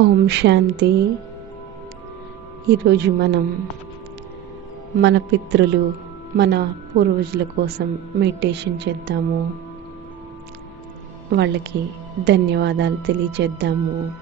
ఓం శాంతి. ఈరోజు మనం మన పితృలు మన పూర్వజుల కోసం మెడిటేషన్ చేద్దాము. వాళ్ళకి ధన్యవాదాలు తెలియజేద్దాము.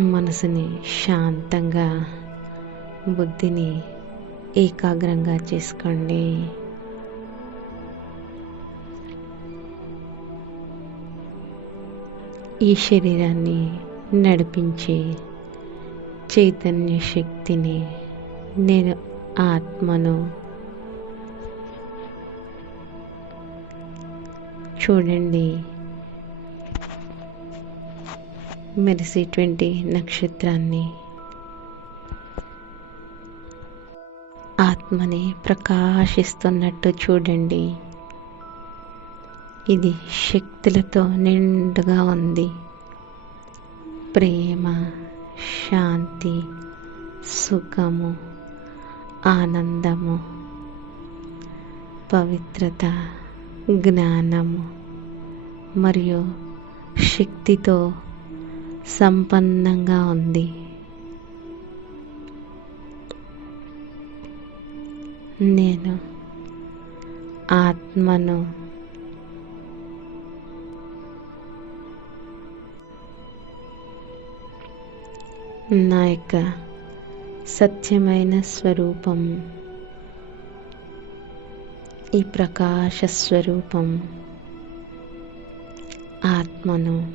మనసుని శాంతంగా బుద్ధిని ఏకాగ్రంగా చేసుకోండి. ఈ శరీరాన్ని నడిపించే చైతన్య శక్తిని నేను ఆత్మను చూడండి. మెరిసేటువంటి నక్షత్రాన్ని ఆత్మని ప్రకాశిస్తున్నట్టు చూడండి. ఇది శక్తులతో నిండుగా ఉంది. ప్రేమ శాంతి సుఖము ఆనందము పవిత్రత జ్ఞానము మరియు శక్తితో సంపన్నంగా ఉంది. నేను ఆత్మను నా యొక్క సత్యమైన స్వరూపం. ఈ ప్రకాశ స్వరూపం ఆత్మను.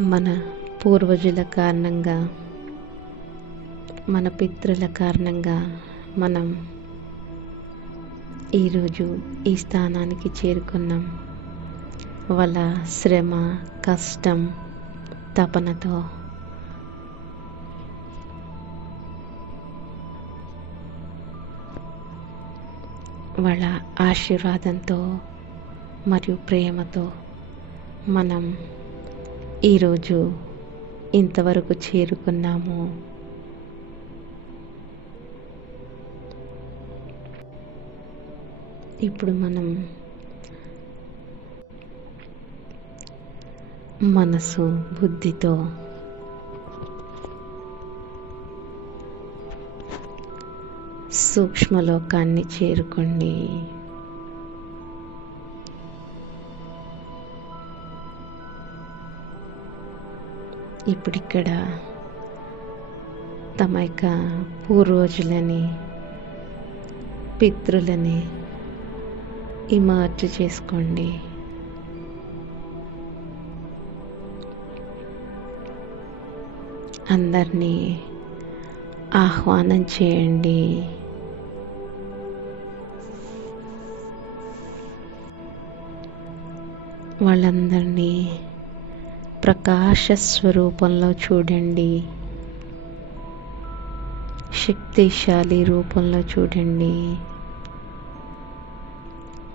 మన పూర్వజుల కారణంగా మన పిత్రుల కారణంగా మనం ఈరోజు ఈ స్థానానికి చేరుకున్నాం. వాళ్ళ శ్రమ కష్టం తపనతో. వాళ్ళ ఆశీర్వాదంతో మరియు ప్రేమతో మనం ఈరోజు ఇంతవరకు చేరుకున్నాము. ఇప్పుడు మనం మనసు బుద్ధితో సూక్ష్మలోకాన్ని చేరుకోండి. ఇప్పుడిక్కడ తమ యొక్క పూర్వజులని పితృలని ఇమర్జ్ చేసుకోండి. అందరినీ ఆహ్వానం చేయండి. వాళ్ళందరినీ ప్రకాశ స్వరూపంలో చూడండి. శక్తిశాలి రూపంలో చూడండి.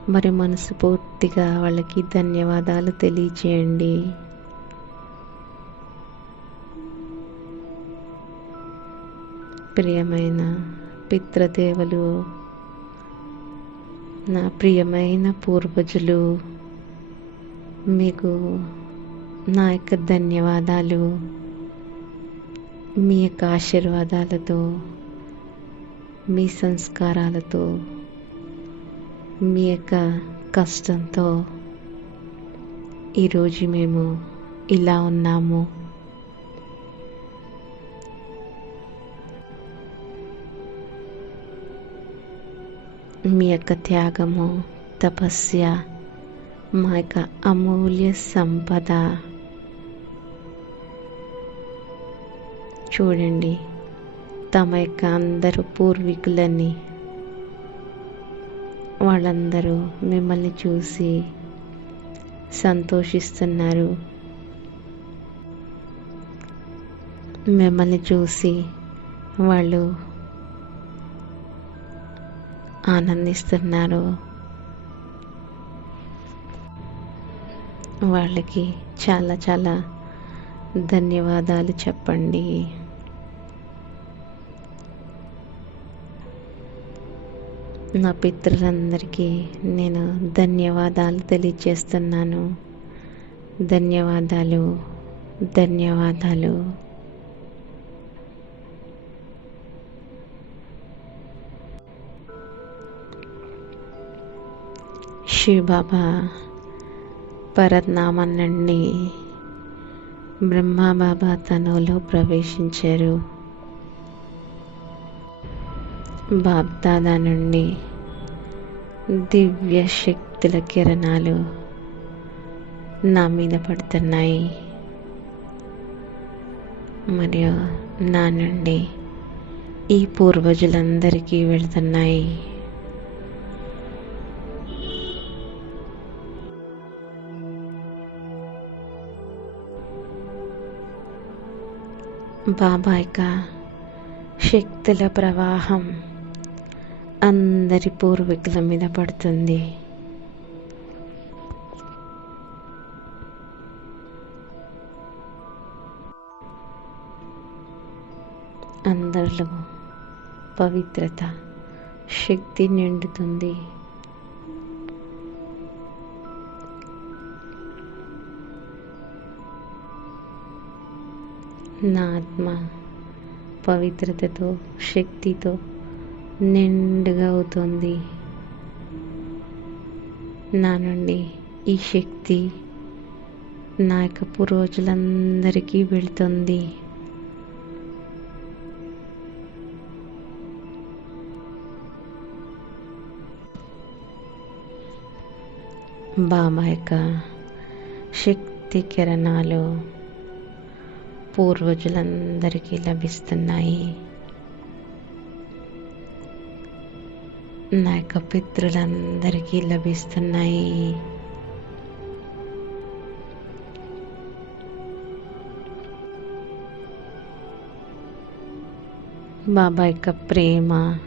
మరి మనసు పూర్తిగా వాళ్ళకి ధన్యవాదాలు తెలియచేయండి. ప్రియమైన పితృదేవులు నా ప్రియమైన పూర్వజులు మీకు నా యొక్క ధన్యవాదాలు మీ యొక్క ఆశీర్వాదాలతో మీ సంస్కారాలతో మీ యొక్క కష్టంతో ఈరోజు మేము ఇలా ఉన్నాము. మీ యొక్క త్యాగము తపస్య మా యొక్క అమూల్య సంపద. చూడండి తమ యొక్క అందరు పూర్వీకులని వాళ్ళందరూ మిమ్మల్ని చూసి సంతోషిస్తున్నారు. మిమ్మల్ని చూసి వాళ్ళు ఆనందిస్తున్నారు. వాళ్ళకి చాలా చాలా ధన్యవాదాలు చెప్పండి. నా పిత్రులందరికీ నేను ధన్యవాదాలు తెలియజేస్తున్నాను. ధన్యవాదాలు ధన్యవాదాలు. శివబాబా పరత్నామం నుండి బ్రహ్మబాబా తనులో ప్రవేశించారు. బాబ్దాదా నుండి దివ్య శక్తుల కిరణాలు నా మీద పడుతున్నాయి. మరియు నా నుండి ఈ పూర్వజులందరికీ వెళ్తున్నాయి. బాబా యొక్క శక్తుల ప్రవాహం అందరి పూర్వీకుల మీద పడుతుంది. అందరిలో పవిత్రత శక్తి నిండుతుంది. నా ఆత్మ పవిత్రతతో శక్తితో నిండుగా అవుతుంది. నా నుండి ఈ శక్తి నా యొక్క పూర్వజులందరికీ వెళుతుంది. బాబా యొక్క శక్తి కిరణాలు పూర్వజులందరికీ లభిస్తున్నాయి. నా యొక్క పితృలందరికీ లభిస్తున్నాయి. బాబా యొక్క ప్రేమ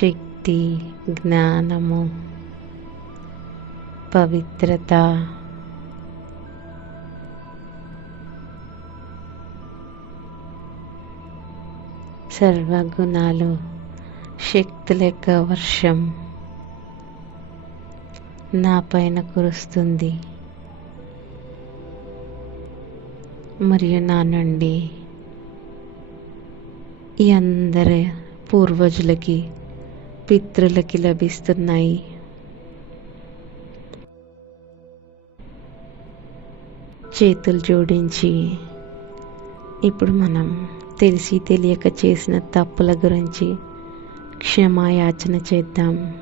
శక్తి జ్ఞానము పవిత్రత సర్వగుణాలు శక్తి లెక్క వర్షం నా పైన కురుస్తుంది. మరియు నా నుండి ఈ అందరి పూర్వజులకి పితృలకి లభిస్తున్నాయి. చేతులు జోడించి ఇప్పుడు మనం తెలిసి తెలియక చేసిన తప్పుల గురించి క్షమాయాచన చేద్దాం.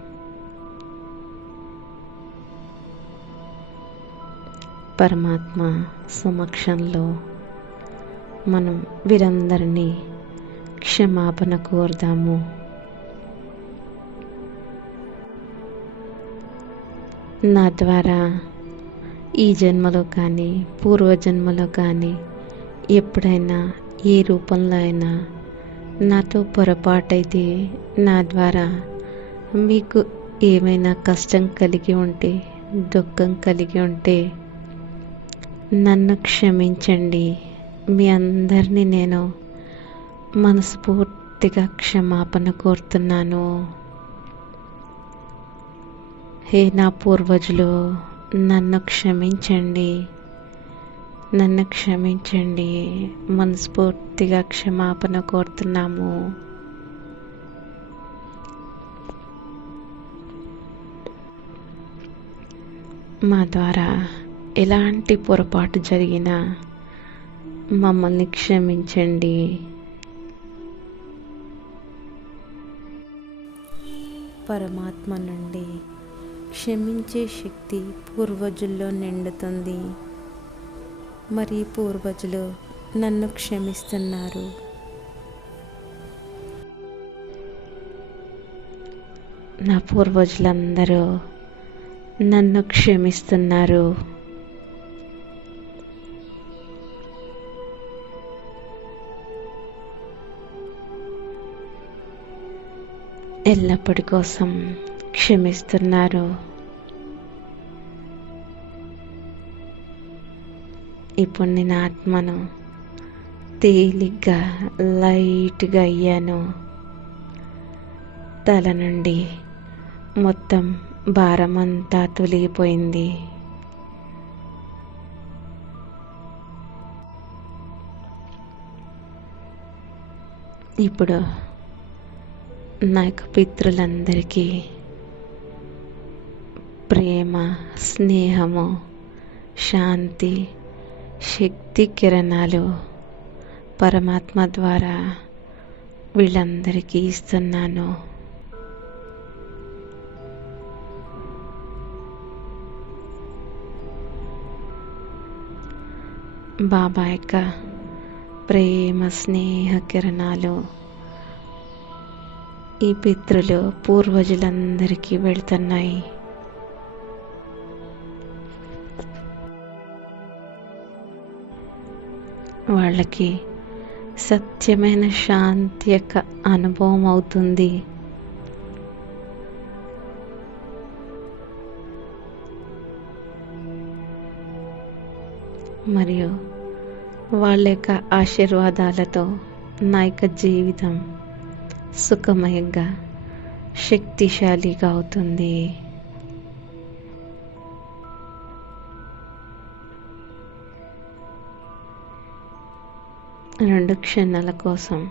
పరమాత్మ సమక్షంలో మనం వీరందరినీ క్షమాపణ కోరుదాము. నా ద్వారా ఈ జన్మలో కానీ పూర్వజన్మలో కానీ ఎప్పుడైనా ఏ రూపంలో అయినా నాతో పొరపాటైతే నా ద్వారా మీకు ఏమైనా కష్టం కలిగి ఉంటే దుఃఖం కలిగి ఉంటే నన్ను క్షమించండి. మీ అందరినీ నేను మనస్ఫూర్తిగా క్షమాపణ కోరుతున్నాను. హే నా పూర్వజులు నన్ను క్షమించండి. నన్ను క్షమించండి. మనస్ఫూర్తిగా క్షమాపణ కోరుతున్నాము. మా ద్వారా ఎలాంటి పొరపాటు జరిగినా మమ్మల్ని క్షమించండి. పరమాత్మ నుండి క్షమించే శక్తి పూర్వజుల్లో నిండుతుంది. మరి పూర్వజులు నన్ను క్షమిస్తున్నారు. నా పూర్వజులందరూ నన్ను క్షమిస్తున్నారు. ఎల్లప్పటి కోసం క్షమిస్తున్నారు. ఇప్పుడు నేను ఆత్మను తేలిగ్గా లైట్గా అయ్యాను. తల నుండి మొత్తం భారమంతా తొలగిపోయింది. ఇప్పుడు నా యొక్క పితృలందరికీ ప్రేమ స్నేహము శాంతి శక్తి కిరణాలు పరమాత్మ ద్వారా వీళ్ళందరికీ ఇస్తున్నాను. బాబా యొక్క ప్రేమ స్నేహ కిరణాలు ఈ పితృలు పూర్వజులందరికీ వెళ్తున్నాయి. వాళ్ళకి సత్యమైన శాంతి యొక్క అనుభవం అవుతుంది. మరియు వాళ్ళ యొక్క ఆశీర్వాదాలతో నా యొక్క జీవితం సుఖమయంగా శక్తిశాలిగా అవుతుంది. రెండు క్షణాల కోసం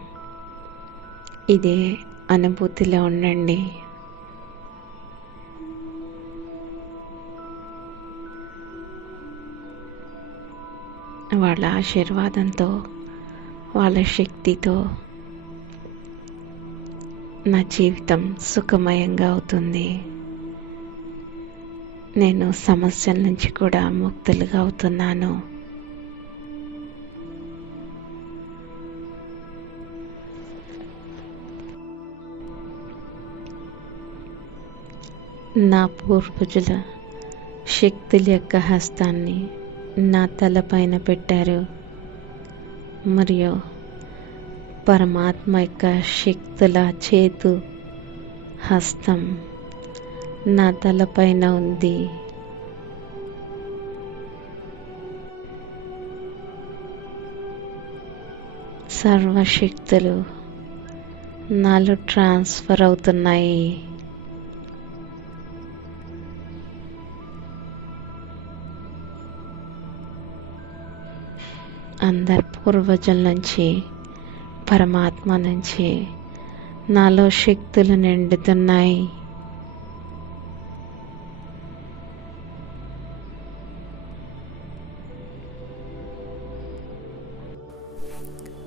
ఇదే అనుభూతిలో ఉండండి. వాళ్ళ ఆశీర్వాదంతో వాళ్ళ శక్తితో నా జీవితం సుఖమయంగా అవుతుంది. నేను సమస్యల నుంచి కూడా ముక్తులుగా అవుతున్నాను. నా పూర్వజుల శక్తుల యొక్క హస్తాన్ని నా తలపైన పెట్టారు. మరియు పరమాత్మ యొక్క శక్తుల చేతు హస్తం నా తలపైన ఉంది. సర్వశక్తులు నాలో ట్రాన్స్ఫర్ అవుతున్నాయి. అందరి పూర్వజుల నుంచి పరమాత్మ నుంచి నాలో శక్తులు నిండుతున్నాయి.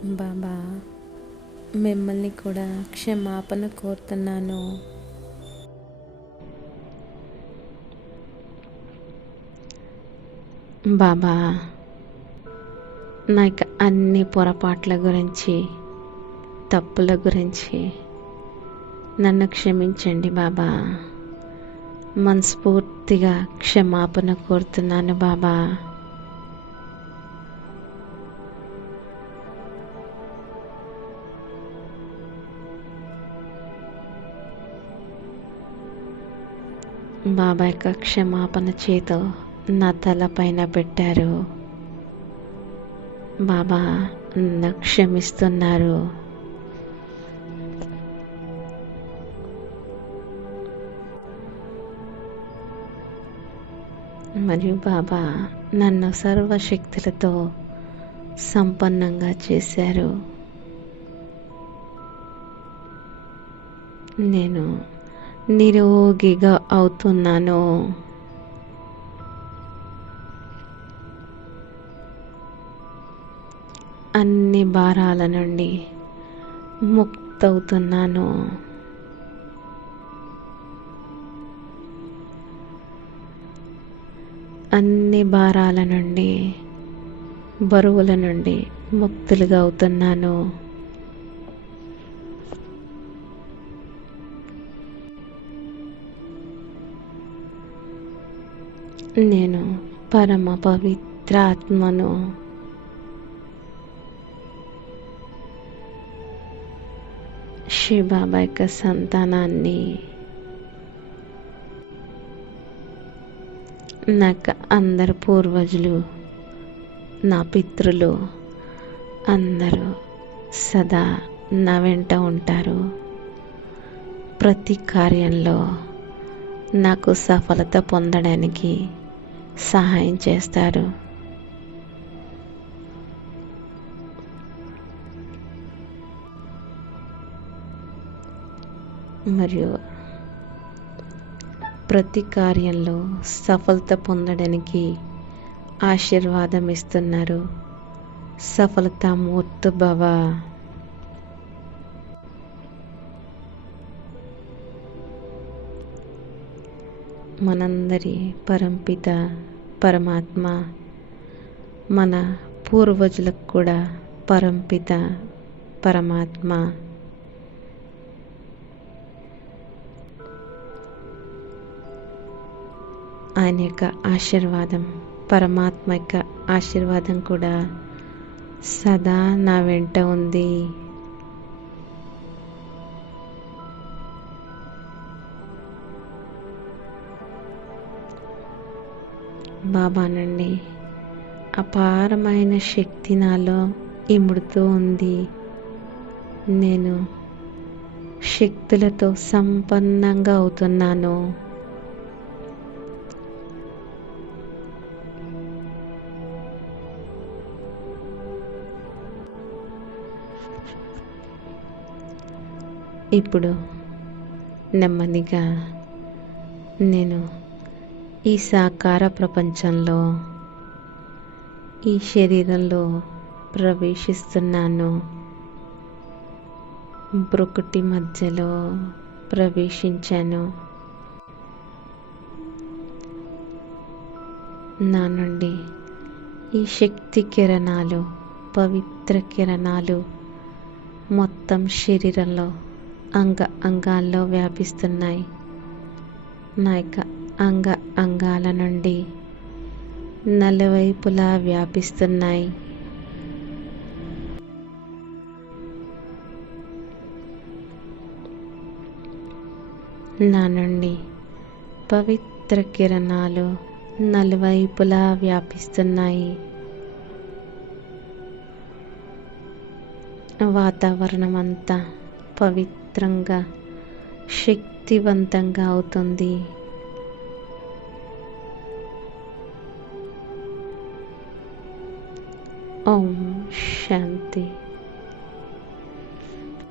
బాబా మిమ్మల్ని కూడా క్షమాపణ కోరుతున్నాను. బాబా నా యొక్క అన్ని పొరపాట్ల గురించి తప్పుల గురించి నన్ను క్షమించండి బాబా. మనస్ఫూర్తిగా క్షమాపణ కోరుతున్నాను బాబా. బాబా యొక్క క్షమాపణ చేతో నా తల పైన పెట్టారు. బాబా క్షమిస్తున్నారు. మరియు బాబా నన్ను సర్వశక్తులతో సంపన్నంగా చేశారు. నేను నిరోగిగా అవుతున్నాను. అన్ని భారాల నుండి ముక్తవుతున్నాను. అన్ని భారాల నుండి బరువుల నుండి ముక్తులుగా అవుతున్నాను నేను పరమ పవిత్రాత్మను బాబా యొక్క సంతానాన్ని. నాకు అందరు పూర్వజులు నా పితృలు అందరూ సదా నా వెంట ఉంటారు. ప్రతి కార్యంలో నాకు సఫలత పొందడానికి సహాయం చేస్తారు. మరియు ప్రతి కార్యంలో సఫలత పొందడానికి ఆశీర్వాదం ఇస్తున్నారు. సఫలత మూర్తి భవ మనందరి పరంపిత పరమాత్మ మన పూర్వజులకు కూడా పరంపిత పరమాత్మ. ఆయన యొక్క ఆశీర్వాదం పరమాత్మ యొక్క ఆశీర్వాదం కూడా సదా నా వెంట ఉంది. బాబానండి అపారమైన శక్తి నాలో ఇముడుతూ ఉంది. నేను శక్తులతో సంపన్నంగా అవుతున్నాను. ఇప్పుడు నెమ్మదిగా నేను ఈ సాకార ప్రపంచంలో ఈ శరీరంలో ప్రవేశిస్తున్నాను. బ్రొకటి మధ్యలో ప్రవేశించాను. నా నుండి ఈ శక్తి కిరణాలు పవిత్ర కిరణాలు మొత్తం శరీరంలో అంగ అంగాల్లో వ్యాపిస్తున్నాయి. నా యొక్క అంగ అంగాల నుండి నలువైపులా వ్యాపిస్తున్నాయి. నా నుండి పవిత్ర కిరణాలు నలువైపులా వ్యాపిస్తున్నాయి. వాతావరణం అంతా పవిత్రంగా శక్తివంతంగా అవుతుంది. ఓం శాంతి.